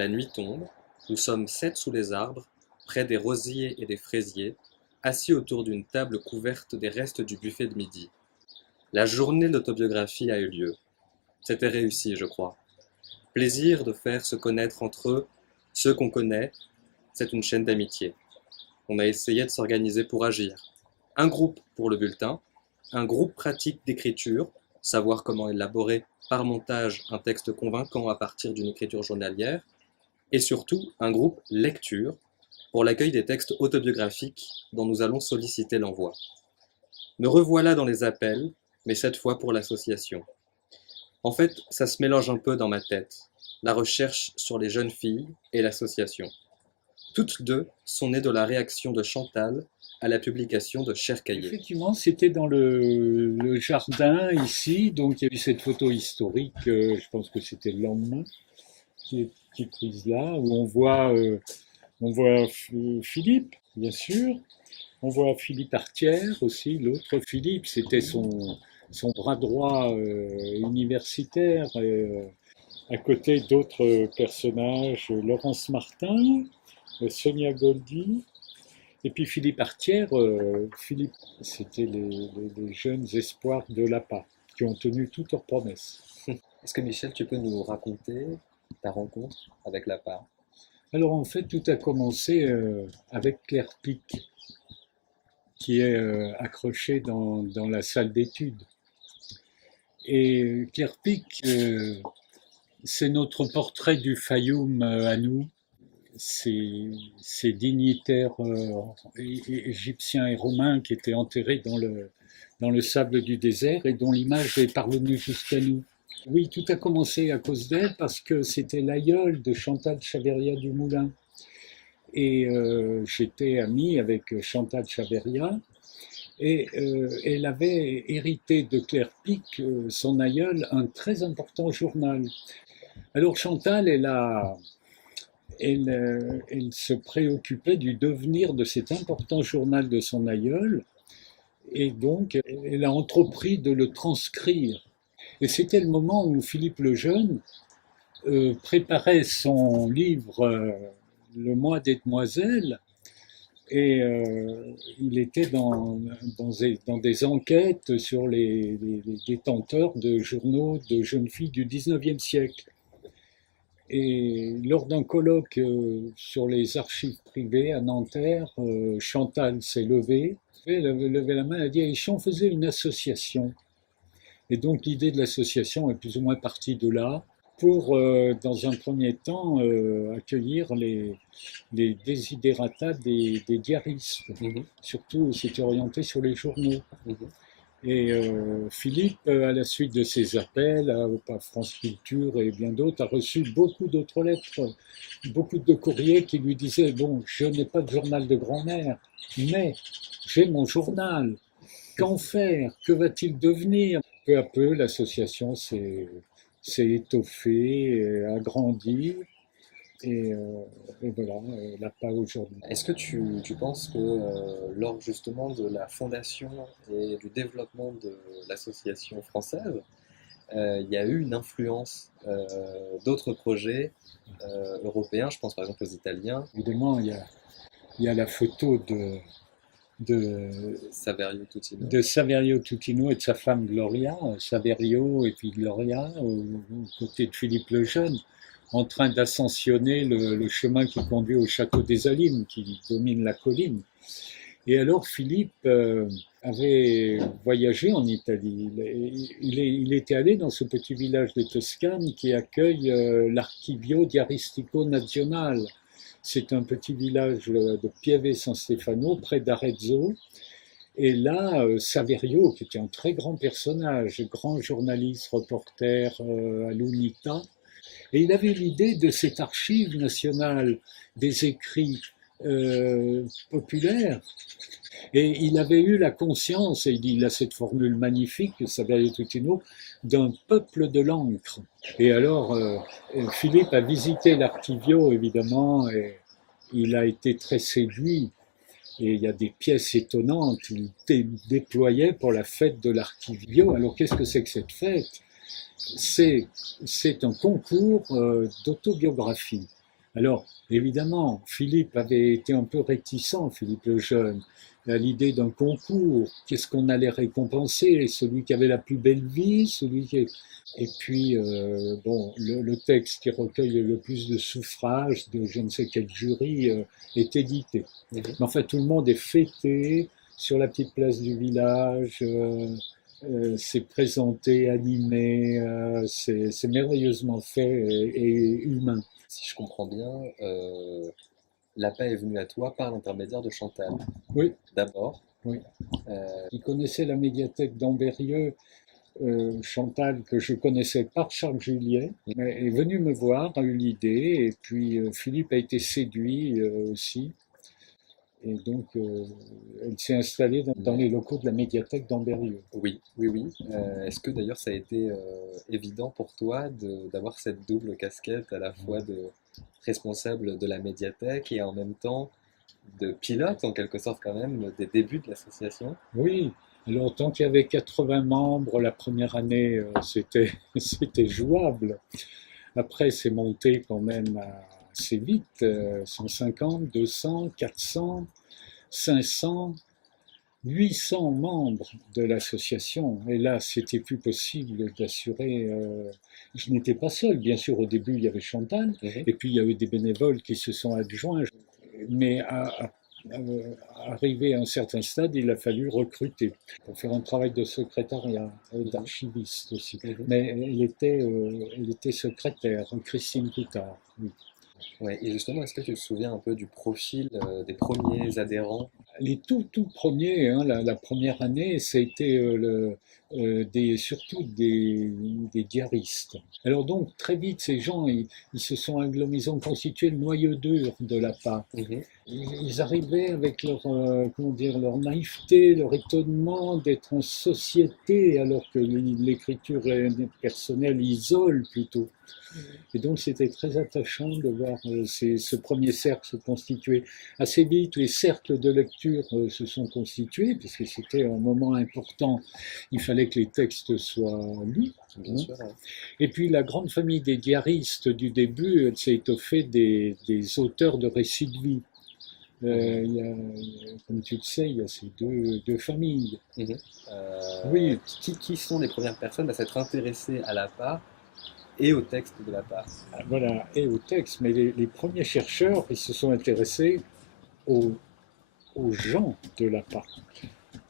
La nuit tombe, nous sommes 7 sous les arbres, près des rosiers et des fraisiers, assis autour d'une table couverte des restes du buffet de midi. La journée d'autobiographie a eu lieu. C'était réussi, je crois. Plaisir de faire se connaître entre eux ceux qu'on connaît, c'est une chaîne d'amitié. On a essayé de s'organiser pour agir. Un groupe pour le bulletin, un groupe pratique d'écriture, savoir comment élaborer par montage un texte convaincant à partir d'une écriture journalière, et surtout un groupe lecture pour l'accueil des textes autobiographiques dont nous allons solliciter l'envoi. Me revoilà dans les appels, mais cette fois pour l'association. En fait, ça se mélange un peu dans ma tête, la recherche sur les jeunes filles et l'association. Toutes deux sont nées de la réaction de Chantal à la publication de Cher Cahier. Effectivement, c'était dans le jardin ici, donc il y a eu cette photo historique, je pense que c'était le lendemain, qui est prise là, où on voit Philippe, bien sûr, on voit Philippe Artière aussi, l'autre Philippe, c'était son bras droit universitaire, à côté d'autres personnages, Laurence Martin, Sonia Goldi, et puis Philippe Artière, Philippe, c'était les jeunes espoirs de l'APA, qui ont tenu toutes leurs promesses. Est-ce que Michel, tu peux nous raconter ta rencontre avec la part? Alors en fait, tout a commencé avec Claire Pic, qui est accrochée dans la salle d'études. Et Claire Pic, c'est notre portrait du Fayoum à nous, ces dignitaires égyptiens et romains qui étaient enterrés dans le sable du désert et dont l'image est parvenue jusqu'à nous. Oui, tout a commencé à cause d'elle parce que c'était l'aïeul de Chantal Chaveria du Moulin. Et j'étais ami avec Chantal Chaveria et elle avait hérité de Claire Pic, son aïeul, un très important journal. Alors Chantal, elle se préoccupait du devenir de cet important journal de son aïeul et donc elle a entrepris de le transcrire. Et c'était le moment où Philippe le Jeune préparait son livre Le Mois des Demoiselles et il était dans des enquêtes sur les détenteurs de journaux de jeunes filles du 19e siècle. Et lors d'un colloque sur les archives privées à Nanterre, Chantal s'est levée, elle a levé la main, elle a dit: et si on faisait une association? Et donc l'idée de l'association est plus ou moins partie de là, pour, dans un premier temps, accueillir les desiderata des diaristes. Surtout, c'était orienté sur les journaux. Et Philippe, à la suite de ces appels à France Culture et bien d'autres, a reçu beaucoup d'autres lettres, beaucoup de courriers qui lui disaient: bon, je n'ai pas de journal de grand-mère, mais j'ai mon journal. Qu'en faire? Que va-t-il devenir? Peu à peu, l'association s'est étoffée, agrandie, et, voilà, elle n'a pas aujourd'hui. Est-ce que tu penses que lors justement de la fondation et du développement de l'association française, il y a eu une influence d'autres projets européens, je pense par exemple aux Italiens, Évidemment, il y a la photo de, Saverio Tutino. de Saverio Tutino et de sa femme Gloria, Saverio et puis Gloria, aux côtés de Philippe le Jeune, en train d'ascensionner le chemin qui conduit au château des Alimes, qui domine la colline. Et alors Philippe avait voyagé en Italie. Il était allé dans ce petit village de Toscane qui accueille l'Archivio Diaristico Nazionale. C'est un petit village de Pieve San Stefano, près d'Arezzo. Et là, Saverio, qui était un très grand personnage, grand journaliste, reporter à l'UNITA, et il avait l'idée de cette archive nationale des écrits populaires. Et il avait eu la conscience, et il a cette formule magnifique, Saverio Tutino, d'un peuple de l'encre. Et alors, Philippe a visité l'Archivio, évidemment, et il a été très séduit. Et il y a des pièces étonnantes qu'il déployait pour la fête de l'Archivio. Alors, qu'est-ce que c'est que cette fête? C'est un concours d'autobiographie. Alors, évidemment, Philippe avait été un peu réticent, Philippe le Jeune, à l'idée d'un concours. Qu'est-ce qu'on allait récompenser? Celui qui avait la plus belle vie, celui qui... Et puis, bon, le texte qui recueille le plus de suffrages de je ne sais quel jury est édité. Mhm. Mais enfin, tout le monde est fêté sur la petite place du village. C'est présenté, animé, c'est merveilleusement fait et humain. Si je comprends bien, l'appât est venu à toi par l'intermédiaire de Chantal. Oui, D'abord, oui. euh, Il connaissait la médiathèque d'Ambérieux, Chantal, que je connaissais par Charles Juliet, mais est venu me voir, a eu l'idée, et puis Philippe a été séduit aussi. Et donc, elle s'est installée dans les locaux de la médiathèque d'Ambérieux. oui, oui, oui. Est-ce que d'ailleurs ça a été évident pour toi d'avoir cette double casquette à la fois de responsable de la médiathèque et en même temps de pilote en quelque sorte quand même des débuts de l'association? Oui, alors tant qu'il y avait 80 membres la première année, c'était, c'était jouable. Après, c'est monté quand même assez vite, 150, 200, 400, 500, 800 membres de l'association. Et là, c'était plus possible d'assurer. Je n'étais pas seul, bien sûr. Au début, il y avait Chantal, Mhm. et puis il y a eu des bénévoles qui se sont adjoints. Mais arrivé à un certain stade, il a fallu recruter pour faire un travail de secrétariat et Mhm. d'archiviste aussi. Mhm. Mais elle était secrétaire, Christine Coutard. Oui. Ouais, et justement, est-ce que tu te souviens un peu du profil des premiers adhérents? Les tout premiers, hein, la première année, c'était surtout des diaristes. Alors donc, très vite, ces gens, ils se sont agglomérés, ils ont constitué le noyau dur de l'APA. Mhm. Ils arrivaient avec leur, comment dire, leur naïveté, leur étonnement d'être en société, alors que l'écriture personnelle isole plutôt. Et donc c'était très attachant de voir ce premier cercle se constituer. Assez vite, les cercles de lecture se sont constitués, puisque c'était un moment important. Il fallait que les textes soient lus. Bien Hein. sûr, ouais. Et puis la grande famille des diaristes du début, elle s'est étoffée des auteurs de récits de vie. Mhm. Comme tu le sais, il y a ces deux familles. Mhm. Oui, Qui sont les premières personnes à s'être intéressées à l'appât et au texte de l'appât? voilà, et au texte, mais les premiers chercheurs, ils se sont intéressés aux, aux gens de l'APA,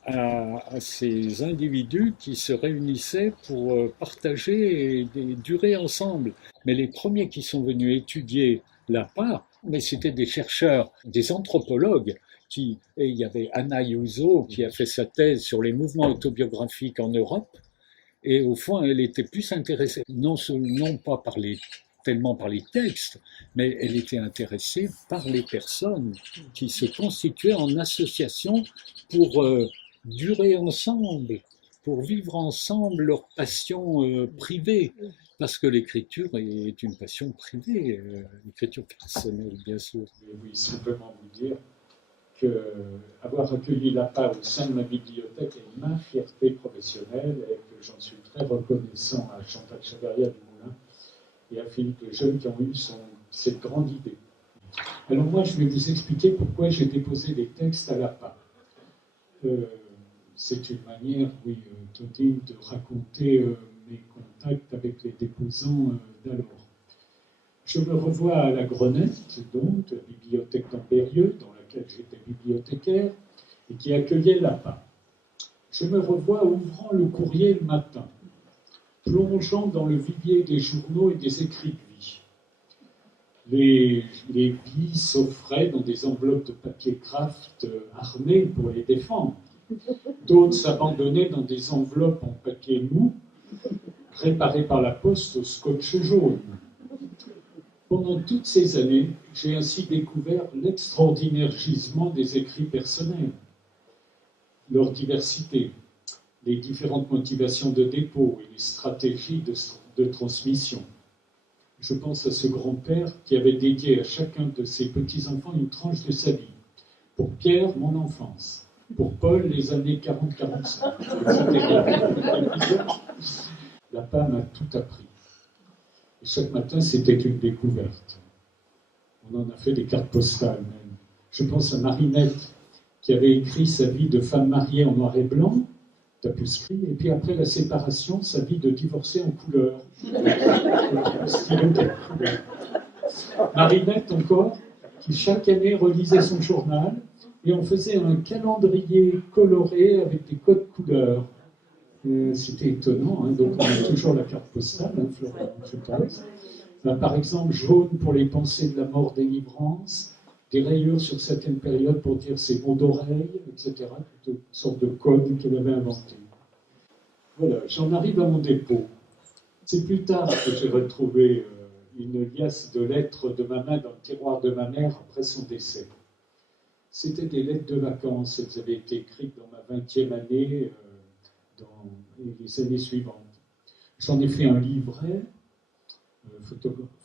à ces individus qui se réunissaient pour partager et durer ensemble. Mais les premiers qui sont venus étudier l'APA, mais c'était des chercheurs, des anthropologues. Et il y avait Anna Yuso qui a Mhm. fait sa thèse sur les mouvements autobiographiques en Europe. Et au fond, elle était plus intéressée, non pas tellement par les textes, mais elle était intéressée par les personnes qui se constituaient en association pour durer ensemble, pour vivre ensemble leur passion privée. Parce que l'écriture est une passion privée, l'écriture personnelle, bien sûr. Oui, simplement vous dire que avoir accueilli l'APA au sein de ma bibliothèque est ma fierté professionnelle et que j'en suis très reconnaissant à Chantal Chavaria du Moulin et à Philippe Lejeune qui ont eu cette grande idée. Alors moi, je vais vous expliquer pourquoi j'ai déposé des textes à l'APA. C'est une manière, oui, Todine, de raconter mes contacts avec les déposants d'alors. Je me revois à la Grenette, donc, la bibliothèque d'Ambérieux, dans laquelle j'étais bibliothécaire, et qui accueillait l'APA. Je me revois ouvrant le courrier le matin, plongeant dans le vivier des journaux et des écrits de vie. Les billes s'offraient dans des enveloppes de papier craft armées pour les défendre. D'autres s'abandonnaient dans des enveloppes en papier mou, préparées par la poste au scotch jaune. Pendant toutes ces années, j'ai ainsi découvert l'extraordinaire gisement des écrits personnels, leur diversité, les différentes motivations de dépôt et les stratégies de transmission. Je pense à ce grand-père qui avait dédié à chacun de ses petits-enfants une tranche de sa vie. Pour Pierre, mon enfance. Pour Paul, les années 40-45, etc. L'APA m'a tout appris. Et chaque matin, c'était une découverte. On en a fait des cartes postales même. Je pense à Marinette, qui avait écrit sa vie de femme mariée en noir et blanc, tapuscrit, et puis après la séparation, sa vie de divorcée en couleur. Marinette encore, qui chaque année relisait son journal, et on faisait un calendrier coloré avec des codes couleurs. C'était étonnant, hein. Donc on a toujours la carte postale, hein, Florian, je pense. Par exemple, jaune pour les pensées de la mort, délivrance, des rayures sur certaines périodes pour dire ses mots d'oreille, etc. Toutes sortes de codes qu'elle avait inventés. Voilà, j'en arrive à mon dépôt. C'est plus tard que j'ai retrouvé une liasse de lettres de ma main dans le tiroir de ma mère après son décès. C'était des lettres de vacances, elles avaient été écrites dans ma 20e année, dans les années suivantes. J'en ai fait un livret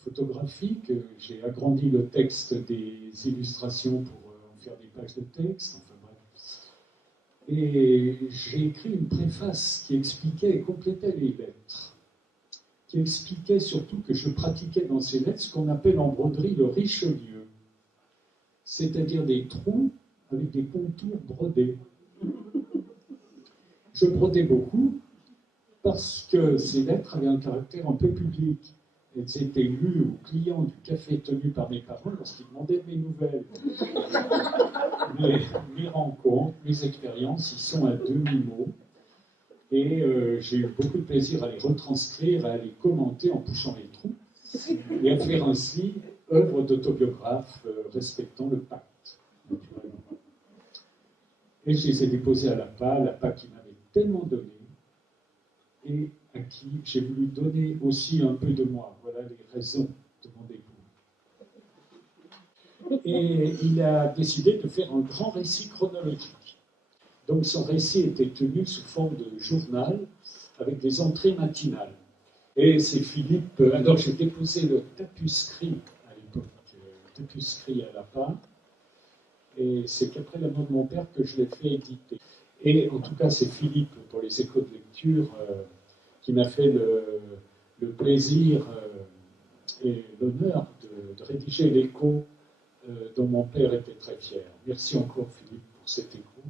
photographique, j'ai agrandi le texte des illustrations pour en faire des pages de texte, enfin bref. Et j'ai écrit une préface qui expliquait et complétait les lettres, qui expliquait surtout que je pratiquais dans ces lettres ce qu'on appelle en broderie le Richelieu, c'est-à-dire des trous avec des contours brodés. Je brodais beaucoup parce que ces lettres avaient un caractère un peu public. Elles étaient lues aux clients du café tenu par mes parents lorsqu'ils demandaient mes nouvelles. Mes rencontres, mes expériences, ils sont à demi-mot. Et j'ai eu beaucoup de plaisir à les retranscrire, à les commenter en poussant les trous, et à faire ainsi œuvre d'autobiographe respectant le pacte, naturellement. Et je les ai déposés à l'APA qui m'avait tellement donné, et à qui j'ai voulu donner aussi un peu de moi. Voilà les raisons de mon dépôt. Et il a décidé de faire un grand récit chronologique. Donc son récit était tenu sous forme de journal, avec des entrées matinales. Et c'est Philippe... Alors j'ai déposé le tapuscrit à l'époque, le tapuscrit à l'APA, et c'est qu'après la mort de mon père que je l'ai fait éditer. Et en tout cas, c'est Philippe, pour les échos de lecture, qui m'a fait le plaisir et l'honneur de rédiger l'écho dont mon père était très fier. Merci encore, Philippe, pour cet écho.